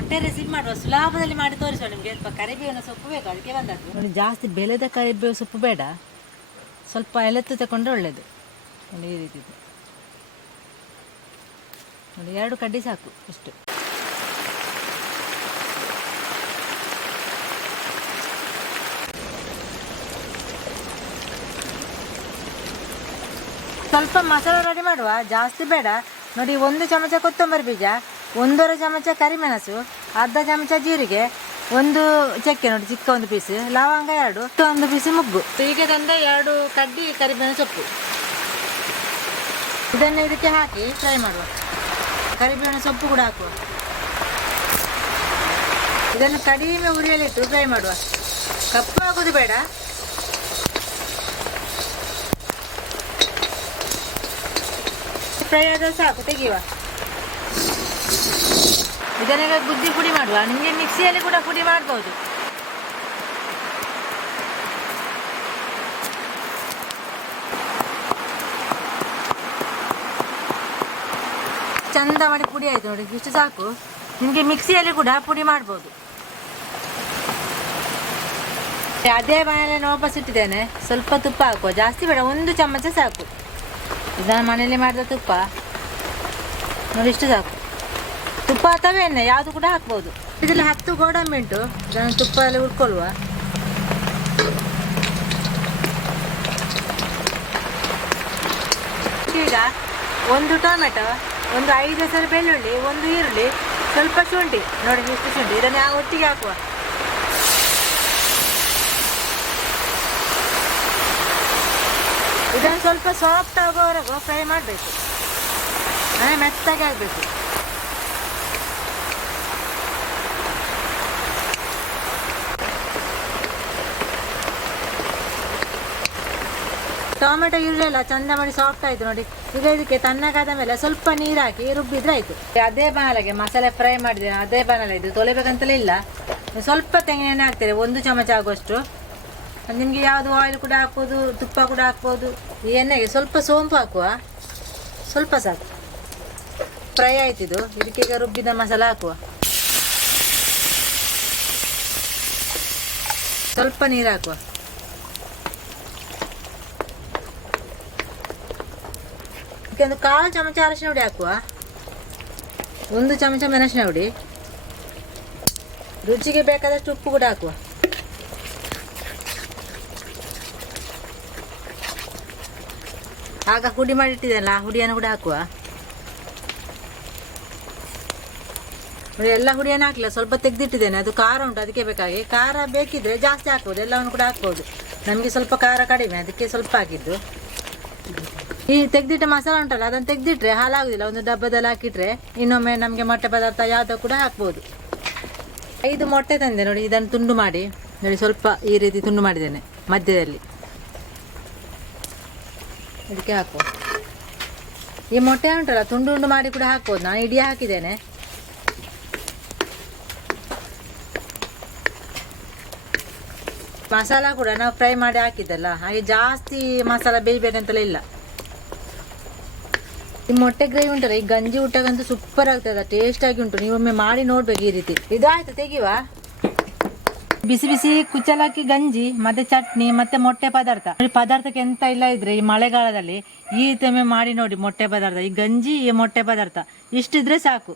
ಮೊಟ್ಟೆ ರೆಸಿಪಿ ಮಾಡುವ, ಸುಲಭದಲ್ಲಿ ಮಾಡಿ ತೋರಿಸುವ ನಿಮಗೆ. ಸ್ವಲ್ಪ ಕರಿಬೇವಿನ ಸೊಪ್ಪು ಬೇಕು, ಅದಕ್ಕೆ ಬಂದದ್ದು ನೋಡಿ. ಜಾಸ್ತಿ ಬೆಳೆದ ಕರಿಬೇವು ಸೊಪ್ಪು ಬೇಡ, ಸ್ವಲ್ಪ ಎಲೆತ್ತು ತಗೊಂಡ್ರೆ ಒಳ್ಳೆಯದು. ನೋಡಿ ಈ ರೀತಿ ನೋಡಿ, 2 ಕಡ್ಡಿ ಸಾಕು ಇಷ್ಟು. ಸ್ವಲ್ಪ ಮಸಾಲೆ ರೆಡಿ ಮಾಡುವ, ಜಾಸ್ತಿ ಬೇಡ. ನೋಡಿ, 1 ಚಮಚ ಕೊತ್ತಂಬರಿ ಬೀಜ, 1.5 ಚಮಚ ಕರಿಮೆಣಸು, ಅರ್ಧ ಚಮಚ ಜೀರಿಗೆ, 1 ಚಕ್ಕೆ ನೋಡಿ ಚಿಕ್ಕ 1 ಪೀಸ್, ಲವಂಗ 2, 1 ಪೀಸ್ ಮುಗ್ಗು. ಹೀಗೆ ತಂದ 2 ಕಡ್ಡಿ ಕರಿಬೇವಿನ ಸೊಪ್ಪು, ಇದನ್ನು ಇದಕ್ಕೆ ಹಾಕಿ ಫ್ರೈ ಮಾಡುವ. ಕರಿಬೇವಿನ ಸೊಪ್ಪು ಕೂಡ ಹಾಕುವ. ಇದನ್ನು ಕಡಿಮೆ ಉರಿಯಲ್ಲಿಟ್ಟು ಫ್ರೈ ಮಾಡುವ. ಕಪ್ಪು ಆಗೋದು ಬೇಡ. ಫ್ರೈ ಆದ ಸಾಕು, ತೆಗೆಯುವ. ಇದನ್ನೆಲ್ಲ ಗುದ್ದಿ ಪುಡಿ ಮಾಡುವ. ನಿಮಗೆ ಮಿಕ್ಸಿಯಲ್ಲಿ ಕೂಡ ಪುಡಿ ಮಾಡ್ಬೋದು. ಚಂದ ಮಾಡಿ ಪುಡಿ ಆಯ್ತು ನೋಡಿ, ಇಷ್ಟು ಸಾಕು. ನಿಮಗೆ ಮಿಕ್ಸಿಯಲ್ಲಿ ಕೂಡ ಪುಡಿ ಮಾಡ್ಬೋದು. ಅದೇ ಮನೆಯಲ್ಲಿ ವಾಪಸ್ ಇಟ್ಟಿದ್ದೇನೆ. ಸ್ವಲ್ಪ ತುಪ್ಪ ಹಾಕುವ, ಜಾಸ್ತಿ ಬೇಡ, 1 ಚಮಚ ಸಾಕು. ಇದನ್ನು ಮನೆಯಲ್ಲಿ ಮಾಡಿದ ತುಪ್ಪ ನೋಡಿ, ಇಷ್ಟು ಸಾಕು. ತುಪ್ಪ ಅಥವಾ ಎಣ್ಣೆ ಯಾವುದು ಕೂಡ ಹಾಕ್ಬೋದು. ಇದರಲ್ಲಿ 10 ಗೋಡಂಬಿ ಉಂಟು, ಇದನ್ನು ತುಪ್ಪದಲ್ಲಿ ಹುರ್ಕೊಳ್ಳುವ. ಈಗ 1 ಟೊಮೆಟೊ, 5 ಹೆಸರು ಬೆಳ್ಳುಳ್ಳಿ, 1 ಈರುಳ್ಳಿ, ಸ್ವಲ್ಪ ಶುಂಠಿ ನೋಡಿ, ಇಷ್ಟು ಶುಂಠಿ. ಇದನ್ನು ಒಟ್ಟಿಗೆ ಹಾಕುವ. ಇದನ್ನು ಸ್ವಲ್ಪ ಸಾಫ್ಟ್ ಆಗೋವರೆಗೂ ಫ್ರೈ ಮಾಡಬೇಕು. ಮೆತ್ತಗೆ ಆಗಬೇಕು. ಟೊಮೆಟೊ ಈರುಳ್ಳಿ ಎಲ್ಲ ಚಂದ ಮಾಡಿ ಸಾಫ್ಟ್ ಆಯಿತು ನೋಡಿ. ಈಗ ಇದಕ್ಕೆ ತಣ್ಣಗಾದ ಮೇಲೆ ಸ್ವಲ್ಪ ನೀರು ಹಾಕಿ ರುಬ್ಬಿದ್ರೆ ಆಯಿತು. ಅದೇ ಬಾಣಲೆಗೆ ಮಸಾಲೆ ಫ್ರೈ ಮಾಡಿದ್ದೇನೆ, ಅದೇ ಬಾಣಲೆ ಇದು, ತೊಳಿಬೇಕಂತಲೇ ಇಲ್ಲ. ಸ್ವಲ್ಪ ತೆಂಗಿನ ಎಣ್ಣೆ ಹಾಕ್ತೇನೆ, 1 ಚಮಚ ಆಗುವಷ್ಟು. ನಿಮಗೆ ಯಾವುದು ಆಯಿಲ್ ಕೂಡ ಹಾಕ್ಬೋದು, ತುಪ್ಪ ಕೂಡ ಹಾಕ್ಬೋದು. ಈ ಎಣ್ಣೆಗೆ ಸ್ವಲ್ಪ ಸೋಂಪು ಹಾಕುವ, ಸ್ವಲ್ಪ ಸಾಕು. ಫ್ರೈ ಆಯ್ತಿದು. ಇದಕ್ಕೆ ಈಗ ರುಬ್ಬಿದ ಮಸಾಲ ಹಾಕುವ. ಸ್ವಲ್ಪ ನೀರು ಹಾಕುವ. ಇದಕ್ಕೆ 1/4 ಚಮಚ ಅರಶಿನ ಹುಡಿ ಹಾಕುವ, 1 ಚಮಚ ಮೆಣಸಿನ ಹುಡಿ, ರುಚಿಗೆ ಬೇಕಾದಷ್ಟು ಉಪ್ಪು ಕೂಡ ಹಾಕುವ. ಆಗ ಹುಡಿ ಮಾಡಿಟ್ಟಿದ್ದೆನಲ್ಲ, ಆ ಹುಡಿಯನ್ನು ಕೂಡ ಹಾಕುವ. ಎಲ್ಲ ಹುಡಿಯನ್ನು ಹಾಕಲಿಲ್ಲ, ಸ್ವಲ್ಪ ತೆಗೆದಿಟ್ಟಿದ್ದೇನೆ. ಅದು ಖಾರ ಉಂಟು, ಅದಕ್ಕೆ ಬೇಕಾಗಿ. ಖಾರ ಬೇಕಿದ್ರೆ ಜಾಸ್ತಿ ಹಾಕ್ಬೋದು, ಎಲ್ಲವನ್ನು ಕೂಡ ಹಾಕ್ಬೋದು. ನಮಗೆ ಸ್ವಲ್ಪ ಖಾರ ಕಡಿಮೆ, ಅದಕ್ಕೆ ಸ್ವಲ್ಪ ಹಾಕಿದ್ದು. ಈ ತೆಗೆದಿಟ್ಟ ಮಸಾಲ ಉಂಟಲ್ಲ, ಅದನ್ನು ತೆಗೆದಿಟ್ರೆ ಹಾಳಾಗೋದಿಲ್ಲ. ಒಂದು ಡಬ್ಬದಲ್ಲಿ ಹಾಕಿಟ್ರೆ ಇನ್ನೊಮ್ಮೆ ನಮಗೆ ಮೊಟ್ಟೆ ಪದಾರ್ಥ ಯಾವುದೋ ಕೂಡ ಹಾಕ್ಬೋದು. 5 ಮೊಟ್ಟೆ ತಂದೆ ನೋಡಿ. ಇದನ್ನು ತುಂಡು ಮಾಡಿ ನೋಡಿ, ಸ್ವಲ್ಪ ಈ ರೀತಿ ತುಂಡು ಮಾಡಿದ್ದೇನೆ ಮಧ್ಯದಲ್ಲಿ. ಇದಕ್ಕೆ ಹಾಕುವ. ಈ ಮೊಟ್ಟೆ ಉಂಟಲ್ಲ, ತುಂಡು ಮಾಡಿ ಕೂಡ ಹಾಕ್ಬೋದು. ನಾನು ಇಡೀ ಹಾಕಿದ್ದೇನೆ. ಮಸಾಲ ಕೂಡ ನಾವು ಫ್ರೈ ಮಾಡಿ ಹಾಕಿದ್ದಲ್ಲ, ಹಾಗೆ ಜಾಸ್ತಿ ಮಸಾಲ ಬೇಯಬೇಕಂತಲೇ ಇಲ್ಲ. ಈ ಮೊಟ್ಟೆ ಗ್ರೇವಿ ಉಂಟಲ್ಲ, ಈ ಗಂಜಿ ಊಟಕ್ಕಂತೂ ಸೂಪರ್ ಆಗ್ತದೆ, ಟೇಸ್ಟ್ ಆಗಿ ಉಂಟು. ನೀವೊಮ್ಮೆ ಮಾಡಿ ನೋಡ್ಬೇಕು ಈ ರೀತಿ. ಇದು ಆಯ್ತು, ತೆಗಿವ. ಬಿಸಿ ಬಿಸಿ ಕುಚ್ಚಲಕ್ಕಿ ಗಂಜಿ ಮತ್ತೆ ಚಟ್ನಿ ಮತ್ತೆ ಮೊಟ್ಟೆ ಪದಾರ್ಥಕ್ಕೆ ಎಂತ ಇಲ್ಲ ಇದ್ರೆ ಈ ಮಳೆಗಾಲದಲ್ಲಿ ಈ ರೀತಿ ಮಾಡಿ ನೋಡಿ. ಮೊಟ್ಟೆ ಪದಾರ್ಥ, ಈ ಗಂಜಿ, ಈ ಮೊಟ್ಟೆ ಪದಾರ್ಥ ಇಷ್ಟಿದ್ರೆ ಸಾಕು.